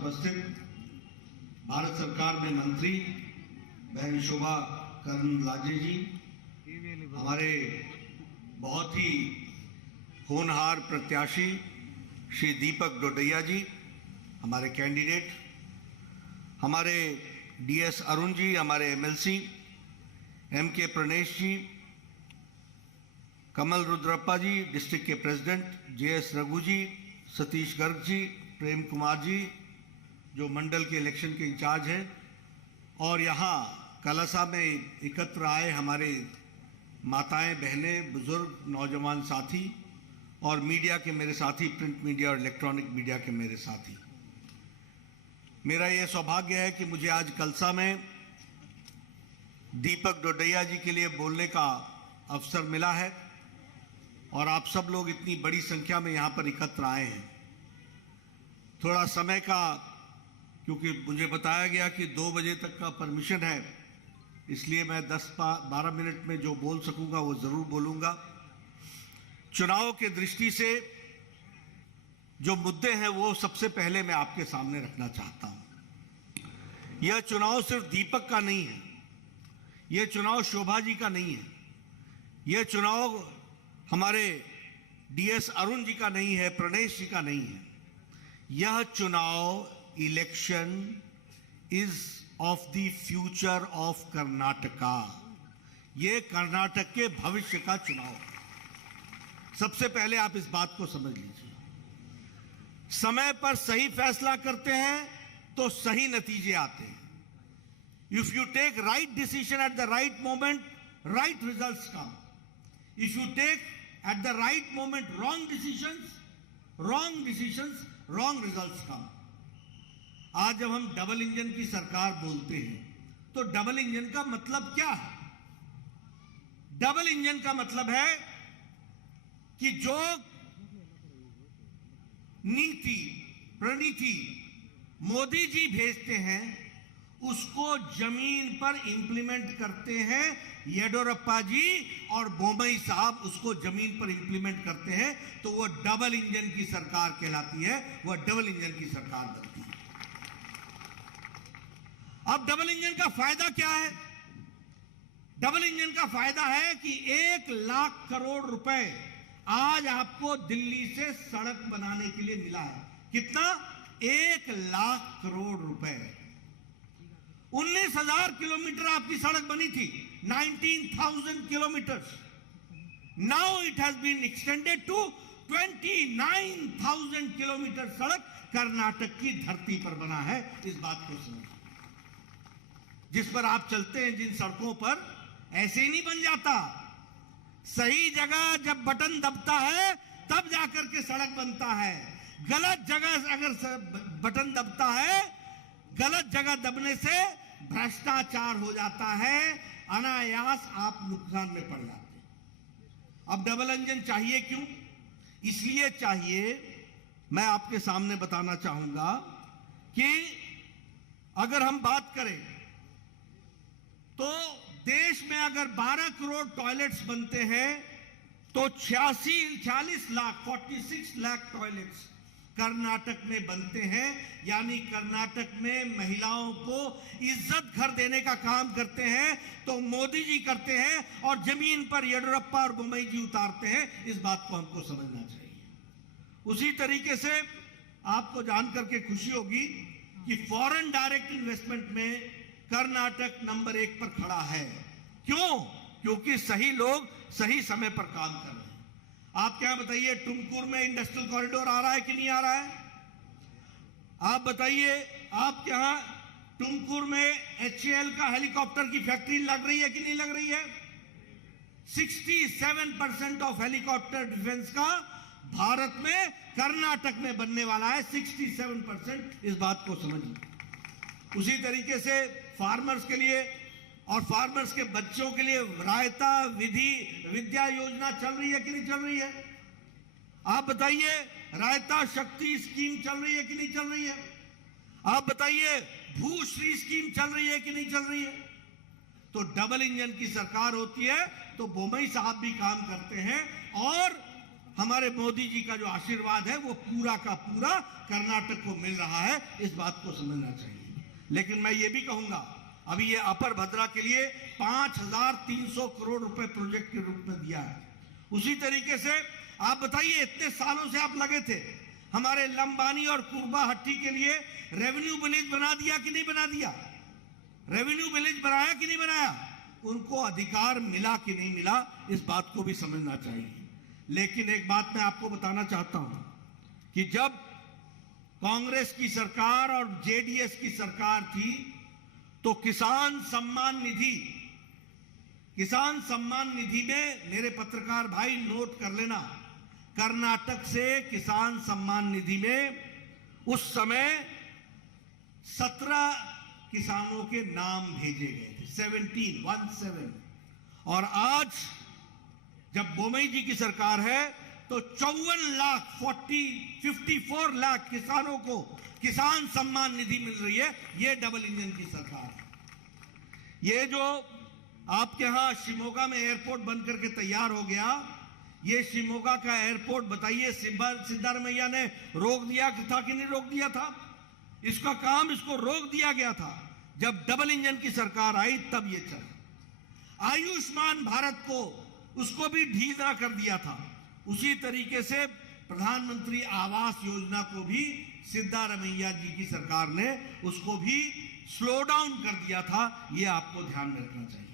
उपस्थित भारत सरकार में मंत्री बहन शोभा करंदलाजे जी, हमारे बहुत ही होनहार प्रत्याशी श्री दीपक डोडैया जी, हमारे कैंडिडेट, हमारे डीएस अरुण जी, हमारे एमएलसी एमके प्रणेश जी, कमल रुद्रप्पा जी डिस्ट्रिक्ट के प्रेसिडेंट, जेएस रघु जी, सतीश गर्ग जी, प्रेम कुमार जी जो मंडल के इलेक्शन के इंचार्ज हैं, और यहाँ कलसा में एकत्र आए हमारे माताएं, बहनें, बुजुर्ग, नौजवान साथी और मीडिया के मेरे साथी, प्रिंट मीडिया और इलेक्ट्रॉनिक मीडिया के मेरे साथी। मेरा यह सौभाग्य है कि मुझे आज कलसा में दीपक डोडैया जी के लिए बोलने का अवसर मिला है और आप सब लोग इतनी बड़ी संख्या में यहाँ पर एकत्र आए हैं। थोड़ा समय का, क्योंकि मुझे बताया गया कि 2 बजे तक का परमिशन है, इसलिए मैं 10-12 मिनट में जो बोल सकूंगा वो जरूर बोलूंगा। चुनाव के दृष्टि से जो मुद्दे हैं वो सबसे पहले मैं आपके सामने रखना चाहता हूं। यह चुनाव सिर्फ दीपक का नहीं है, यह चुनाव शोभा जी का नहीं है, यह चुनाव हमारे डीएस अरुण जी का नहीं है, प्रणेश जी का नहीं है। यह चुनाव election is of the future of Karnataka. यह कर्नाटक के भविष्य का चुनाव है। सबसे पहले आप इस बात को समझ लीजिए। समय पर सही फैसला करते हैं तो सही नतीजे आते हैं। If you take right decision at the right moment, right results come. If you take at the right moment wrong decisions, wrong results come. आज जब हम डबल इंजन की सरकार बोलते हैं तो डबल इंजन का मतलब क्या है? डबल इंजन का मतलब है कि जो नीति प्रणीति मोदी जी भेजते हैं उसको जमीन पर इंप्लीमेंट करते हैं येडियुरप्पा जी, और बोम्मई साहब उसको जमीन पर इंप्लीमेंट करते हैं, तो वो डबल इंजन की सरकार कहलाती है, वह डबल इंजन की सरकार बनती है। अब डबल इंजन का फायदा क्या है? डबल इंजन का फायदा है कि 1 लाख करोड़ रुपए आज आपको दिल्ली से सड़क बनाने के लिए मिला है। कितना? 1 लाख करोड़ रुपए। 19,000 किलोमीटर आपकी सड़क बनी थी, 19,000 kilometre. Now it has been extended to 29,000 kilometre सड़क कर्नाटक की धरती पर बना है। इस बात को समझिए। जिस पर आप चलते हैं, जिन सड़कों पर, ऐसे ही नहीं बन जाता। सही जगह जब बटन दबता है तब जाकर के सड़क बनता है। गलत जगह अगर बटन दबता है, गलत जगह दबने से भ्रष्टाचार हो जाता है, अनायास आप नुकसान में पड़ जाते हैं। अब डबल इंजन चाहिए क्यों? इसलिए चाहिए, मैं आपके सामने बताना चाहूंगा कि अगर हम बात करें तो देश में अगर 12 करोड़ टॉयलेट्स बनते हैं तो 46 लाख 46 लाख टॉयलेट्स कर्नाटक में बनते हैं। यानी कर्नाटक में महिलाओं को इज्जत घर देने का काम करते हैं तो मोदी जी करते हैं, और जमीन पर येडियुरप्पा और बोम्मई जी उतारते हैं। इस बात को हमको समझना चाहिए। उसी तरीके से आपको जानकर के खुशी होगी कि फॉरेन डायरेक्ट इन्वेस्टमेंट में कर्नाटक नंबर 1 पर खड़ा है। क्यों? क्योंकि सही लोग सही समय पर काम कर रहे हैं। आप क्या बताइए, टुमकुर में इंडस्ट्रियल कॉरिडोर आ रहा है कि नहीं आ रहा है? आप बताइए, आप यहां टुमकुर में HAL का हेलीकॉप्टर की फैक्ट्री लग रही है कि नहीं लग रही है? 67% ऑफ हेलीकॉप्टर डिफेंस का भारत में कर्नाटक में बनने वाला है। 67%। इस बात को समझिए। उसी तरीके से फार्मर्स के लिए और फार्मर्स के बच्चों के लिए रायता विद्या योजना चल रही है कि नहीं चल रही है? आप बताइए, रायता शक्ति स्कीम चल रही है कि नहीं चल रही है? आप बताइए, भूश्री स्कीम चल रही है कि नहीं चल रही है? तो डबल इंजन की सरकार होती है तो बोम्मई साहब भी काम करते हैं और हमारे मोदी जी का जो आशीर्वाद है वो पूरा का पूरा कर्नाटक को मिल रहा है, इस बात को समझना चाहिए। लेकिन मैं ये भी कहूंगा, अभी ये अपर भद्रा के लिए 5300 करोड़ रुपए प्रोजेक्ट के रूप में दिया है। उसी तरीके से आप बताइए, इतने सालों से आप लगे थे, हमारे लंबानी और कुर्बा हट्टी के लिए रेवेन्यू विलेज बना दिया कि नहीं बना दिया? रेवेन्यू विलेज बनाया कि नहीं बनाया? उनको अधिकार मिला कि नहीं मिला, इस बात को भी समझना चाहिए। लेकिन एक बात मैं आपको बताना चाहता हूं कि जब कांग्रेस की सरकार और जेडीएस की सरकार थी तो किसान सम्मान निधि में, मेरे पत्रकार भाई नोट कर लेना, कर्नाटक से किसान सम्मान निधि में उस समय 17 किसानों के नाम भेजे गए थे, 17। और आज जब बोमई जी की सरकार है तो 54 लाख किसानों को किसान सम्मान निधि मिल रही है। ये डबल इंजन की सरकार है। ये जो आपके यहां शिमोगा में एयरपोर्ट बनकर के तैयार हो गया, ये शिमोगा का एयरपोर्ट बताइए, सिद्धारमैया ने रोक दिया था कि नहीं रोक दिया था? इसका काम इसको रोक दिया गया था। जब डबल इंजन की सरकार आई तब ये चला। आयुष्मान भारत को उसको भी ढीला कर दिया था। उसी तरीके से प्रधानमंत्री आवास योजना को भी सिद्धारमैया जी की सरकार ने उसको भी स्लो डाउन कर दिया था। ये आपको ध्यान में रखना चाहिए।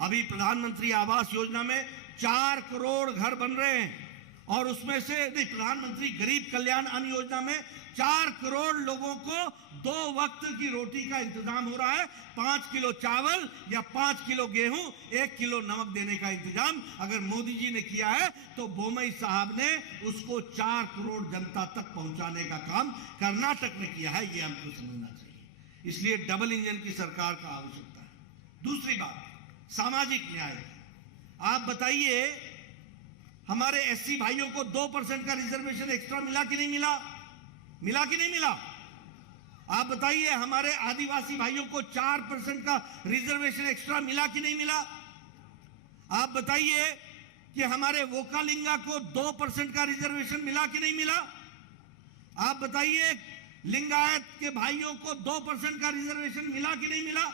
अभी प्रधानमंत्री आवास योजना में 4 करोड़ घर बन रहे हैं और उसमें से प्रधानमंत्री गरीब कल्याण अन्न योजना में 4 करोड़ लोगों को 2 वक्त की रोटी का इंतजाम हो रहा है। 5 किलो चावल या 5 किलो गेहूं, 1 किलो नमक देने का इंतजाम अगर मोदी जी ने किया है तो बोमई साहब ने उसको 4 करोड़ जनता तक पहुंचाने का काम कर्नाटक ने किया है। यह हमको समझना चाहिए। इसलिए डबल इंजन की सरकार का आवश्यकता है। दूसरी बात, सामाजिक न्याय। आप बताइए, हमारे एससी भाइयों को 2% का रिजर्वेशन एक्स्ट्रा मिला कि नहीं मिला? मिला कि नहीं मिला? आप बताइए, हमारे आदिवासी भाइयों को 4% का रिजर्वेशन एक्स्ट्रा मिला कि नहीं मिला? आप बताइए कि हमारे वोकालिंगा को 2% का रिजर्वेशन मिला कि नहीं मिला? आप बताइए, लिंगायत के भाइयों को 2% का रिजर्वेशन मिला कि नहीं मिला?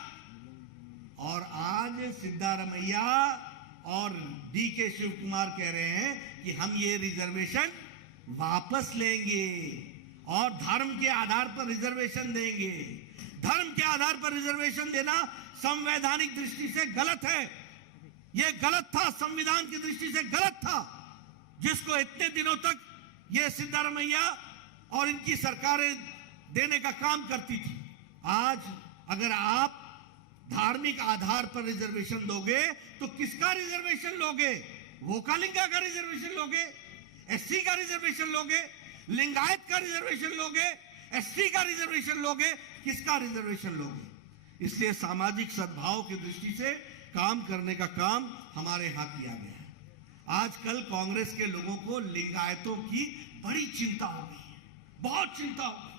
और आज सिद्धारमैया और डीके शिव कुमार कह रहे हैं कि हम ये रिजर्वेशन वापस लेंगे और धर्म के आधार पर रिजर्वेशन देंगे। धर्म के आधार पर रिजर्वेशन देना संवैधानिक दृष्टि से गलत है। यह गलत था, संविधान की दृष्टि से गलत था, जिसको इतने दिनों तक यह सिद्धारमैया और इनकी सरकारें देने का काम करती थी। आज अगर आप धार्मिक आधार पर रिजर्वेशन दोगे तो किसका रिजर्वेशन लोगे? वोकालिंगा का रिजर्वेशन लोगे? एससी का रिजर्वेशन लोगे? लिंगायत का रिजर्वेशन लोगे? एसटी का रिजर्वेशन लोगे? किसका रिजर्वेशन लोगे? इसलिए सामाजिक सद्भाव की दृष्टि से काम करने का काम हमारे यहां किया गया है। आजकल कांग्रेस के लोगों को लिंगायतों की बड़ी चिंता हो गई है, बहुत चिंता हो गई।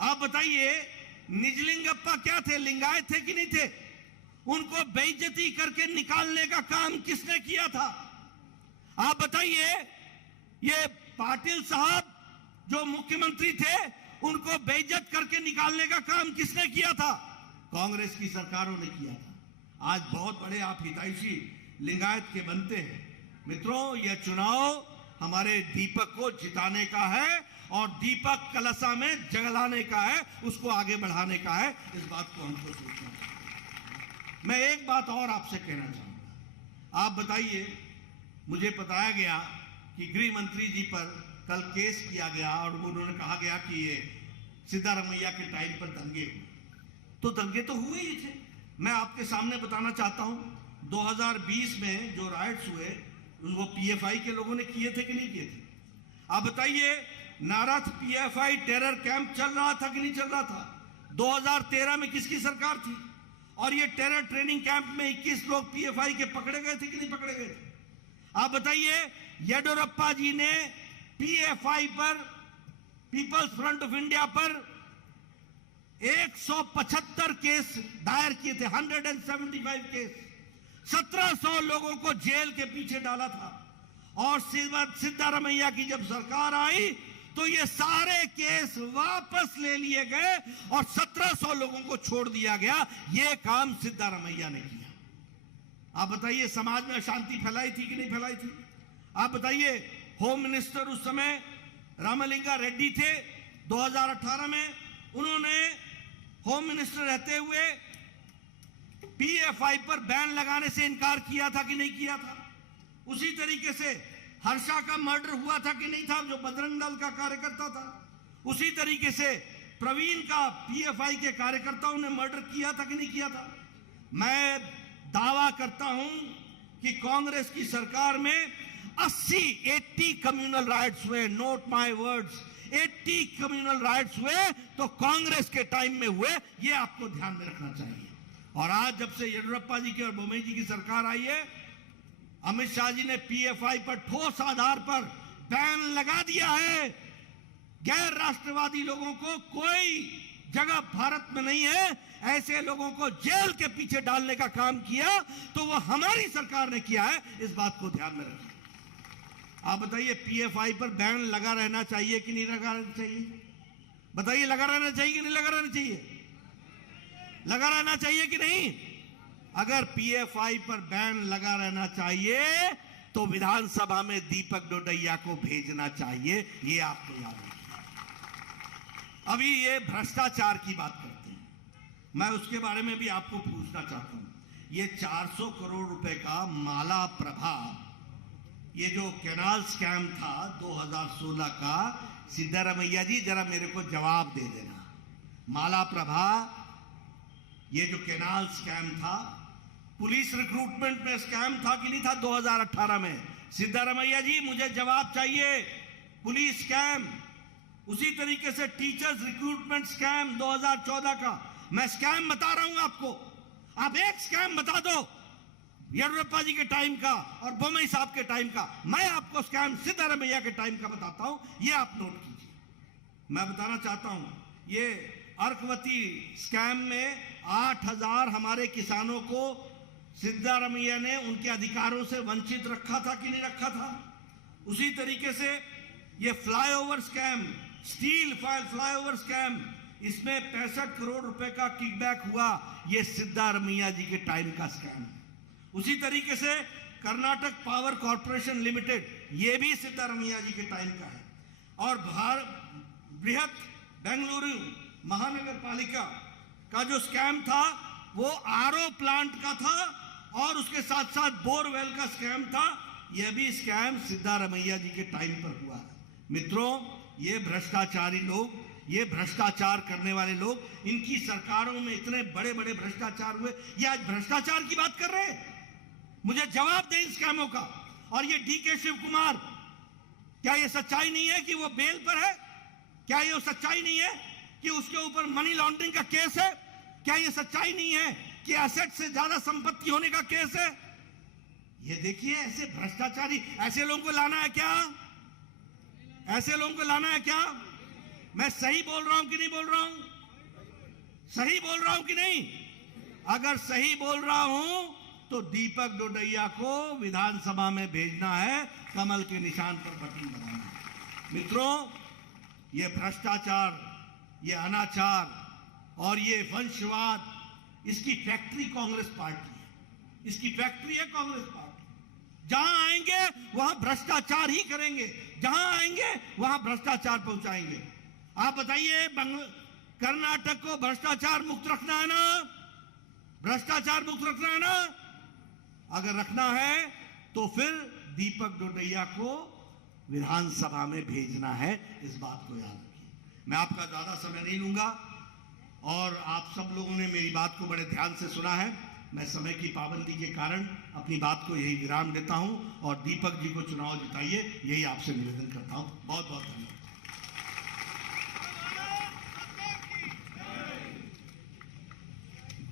आप बताइए, निजलिंगप्पा क्या थे? लिंगायत थे कि नहीं थे? उनको बेइज्जती करके निकालने का काम किसने किया था? आप बताइए, ये पाटिल साहब जो मुख्यमंत्री थे, उनको बेइज्जत करके निकालने का काम किसने किया था? कांग्रेस की सरकारों ने किया था। आज बहुत बड़े आप हितैषी लिंगायत के बनते हैं। मित्रों, यह चुनाव हमारे दीपक को जिताने का है और दीपक कलसा में जलाने का है, उसको आगे बढ़ाने का है। इस बात को हमको सोचना है। मैं एक बात और आपसे कहना चाहूंगा। आप बताइए, मुझे बताया गया कि गृह मंत्री जी पर कल केस किया गया और उन्होंने कहा गया कि ये सिद्धारमैया के टाइम पर दंगे हुए। तो दंगे तो हुए ही थे। मैं आपके सामने बताना चाहता हूं, 2020 में जो राइट्स हुए वो पीएफआई के लोगों ने किए थे कि नहीं किए थे? आप बताइए, नारथ पीएफआई टेरर कैंप चल रहा था कि नहीं चल रहा था? 2013 में किसकी सरकार थी? और ये टेरर ट्रेनिंग कैंप में 21 लोग पीएफआई के पकड़े गए थे कि नहीं पकड़े गए थे? आप बताइए, येडियुरप्पा जी ने पीएफआई पर, पीपल्स फ्रंट ऑफ इंडिया पर 175 केस दायर किए थे, 175 केस। 1700 लोगों को जेल के पीछे डाला था और सिद्धारमैया की जब सरकार आई तो ये सारे केस वापस ले लिए गए और 1700 लोगों को छोड़ दिया गया। ये काम सिद्धारमैया ने किया। आप बताइए समाज में अशांति फैलाई थी कि नहीं फैलाई थी? आप बताइए, होम मिनिस्टर उस समय रामलिंगा रेड्डी थे। 2018 में उन्होंने होम मिनिस्टर रहते हुए पीएफआई पर बैन लगाने से इनकार किया था कि नहीं किया था? उसी तरीके से हर्षा का मर्डर हुआ था कि नहीं था, जो बजरंग दल का कार्यकर्ता था। उसी तरीके से प्रवीण का पीएफआई के कार्यकर्ताओं ने मर्डर किया था कि नहीं किया था? मैं दावा करता हूं कि कांग्रेस की सरकार में 80 कम्युनल राइट्स हुए। Note my words, 80 communal riots हुए तो कांग्रेस के टाइम में हुए। ये आपको ध्यान में रखना चाहिए। और आज जब से येडियुरप्पा जी की और बोम्मई जी की सरकार आई है, अमित शाह जी ने पीएफआई पर ठोस आधार पर बैन लगा दिया है। गैर राष्ट्रवादी लोगों को कोई जगह भारत में नहीं है। ऐसे लोगों को जेल के पीछे डालने का काम किया तो वो हमारी सरकार ने किया है। इस बात को ध्यान में रखिए। आप बताइए, पीएफआई पर बैन लगा रहना चाहिए कि नहीं लगा रहना चाहिए? बताइए, लगा रहना चाहिए कि नहीं लगा रहना चाहिए? लगा रहना चाहिए कि नहीं? अगर पीएफआई पर बैन लगा रहना चाहिए तो विधानसभा में दीपक डोडैया को भेजना चाहिए। ये आपको याद रखिए। अभी ये भ्रष्टाचार की बात करते हैं, मैं उसके बारे में भी आपको पूछना चाहता हूं। ये 400 करोड़ रुपए का माला प्रभा, ये जो कैनाल स्कैम था 2016 का, सिद्धारमैया जी जरा मेरे को जवाब दे देना। माला प्रभा, ये जो कैनाल स्कैम था, पुलिस रिक्रूटमेंट में स्कैम था कि नहीं था 2018 में? सिद्धारमैया जी मुझे जवाब चाहिए। पुलिस स्कैम, उसी तरीके से टीचर्स रिक्रूटमेंट स्कैम 2014 का। मैं स्कैम बता रहा हूं आपको, आप एक स्कैम बता दो येडियुरप्पा जी के टाइम का और बोम्मई साहब के टाइम का। मैं आपको स्कैम सिद्धारमैया के टाइम का बताता हूं, ये आप नोट कीजिए। मैं बताना चाहता हूं, ये अर्कवती स्कैम में 8000 हमारे किसानों को सिद्धारमैया ने उनके अधिकारों से वंचित रखा था कि नहीं रखा था? उसी तरीके से ये flyover scam, steel flyover scam, इसमें 65 करोड़ रुपए का किकबैक हुआ। ये सिद्धारमैया जी के टाइम का स्कैम है। उसी तरीके से कर्नाटक पावर कॉर्पोरेशन लिमिटेड, ये भी सिद्धारमैया जी के टाइम का है। और बृहत बेंगलुरु महानगर पालिका का जो स्कैम था वो आरओ प्लांट का था और उसके साथ साथ बोरवेल का स्कैम था। यह भी स्कैम सिद्धारमैया जी के टाइम पर हुआ है। मित्रों, ये भ्रष्टाचारी लोग, ये भ्रष्टाचार करने वाले लोग, इनकी सरकारों में इतने बड़े बड़े भ्रष्टाचार हुए, ये आज भ्रष्टाचार की बात कर रहे हैं। मुझे जवाब दें इन स्कैमों का। और ये डीके शिव कुमार, क्या ये सच्चाई नहीं है कि वो बेल पर है? क्या ये सच्चाई नहीं है कि उसके ऊपर मनी लॉन्ड्रिंग का केस है? क्या ये सच्चाई नहीं है कि एसेट से ज्यादा संपत्ति होने का केस है? ये देखिए, ऐसे भ्रष्टाचारी, ऐसे लोगों को लाना है क्या? ऐसे लोगों को लाना है क्या? मैं सही बोल रहा हूं कि नहीं बोल रहा हूं? सही बोल रहा हूं कि नहीं? अगर सही बोल रहा हूं तो दीपक डोडैया को विधानसभा में भेजना है, कमल के निशान पर बटन दबाना है। मित्रों, ये भ्रष्टाचार, ये अनाचार और ये वंशवाद, इसकी फैक्ट्री कांग्रेस पार्टी है। इसकी फैक्ट्री है कांग्रेस पार्टी। जहां आएंगे वहां भ्रष्टाचार ही करेंगे, जहां आएंगे वहां भ्रष्टाचार पहुंचाएंगे। आप बताइए, कर्नाटक को भ्रष्टाचार मुक्त रखना है ना? भ्रष्टाचार मुक्त रखना है ना? अगर रखना है तो फिर दीपक डोडैया को विधानसभा में भेजना है। इस बात को याद रखिए। मैं आपका ज्यादा समय नहीं लूंगा और आप सब लोगों ने मेरी बात को बड़े ध्यान से सुना है। मैं समय की पाबंदी के कारण अपनी बात को यही विराम देता हूं और दीपक जी को चुनाव जिताइए, यही आपसे निवेदन करता हूं। बहुत बहुत धन्यवाद।